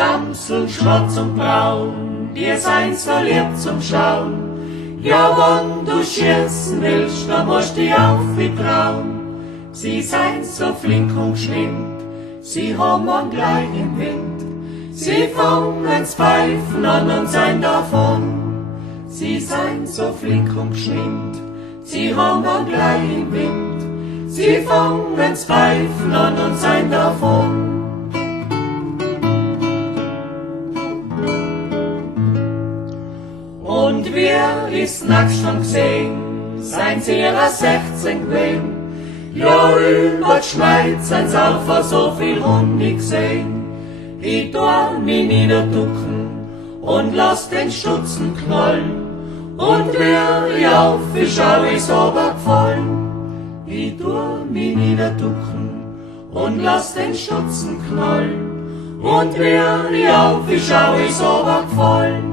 Damseln schwarz und braun, dir sein so lieb zum Schauen. Ja, wenn du schießen willst, dann musst du dich auf wie trauen. Sie seien so flink und geschwind, sie haben man gleich im Wind. Sie fangen's Pfeifen an und sein davon. Sie seien so flink und geschwind, sie haben man gleich im Wind. Sie fangen's Pfeifen an und sein davon. Und wer ist nackt schon gesehen, seien sie ihrer 16 gewesen. Ja, über Schweiz sind's auch vor so viel Honig gesehen. Ich tu mich niederducken und lass den Stutzen knallen. Und wer ich auf, ich schau, ist aber gefallen. Ich tu mich niederducken und lass den Stutzen knallen. Und wer ich auf, ich schau, ist aber gefallen.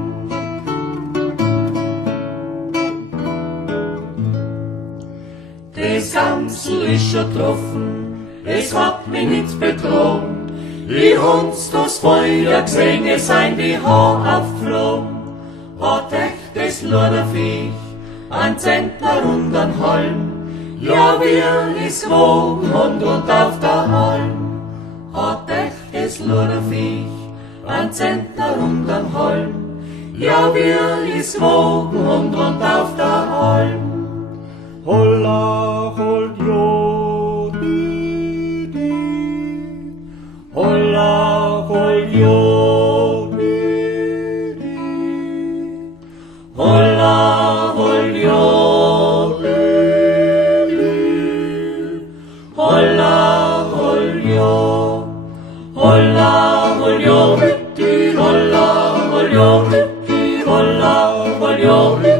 Das Amsel ist schon getroffen, es hat mich nicht betrogen. Ich hab's das Feuer gesehen, es seien die Haare aufgeflogen. Hat echt das Luderviech, ein Zentner und ein Halm. Ja, wie ist gewogen und auf der Halm. Hat echt das Luderviech, ein Zentner und ein Halm. Ja, wie ist gewogen und auf der Halm. Holla, holjo, di, di. Holla, holjo, di, di. Holla, holjo, di, di. Holla, holjo, holla, holjo, di, holla, holjo, di, holla, holjo, di.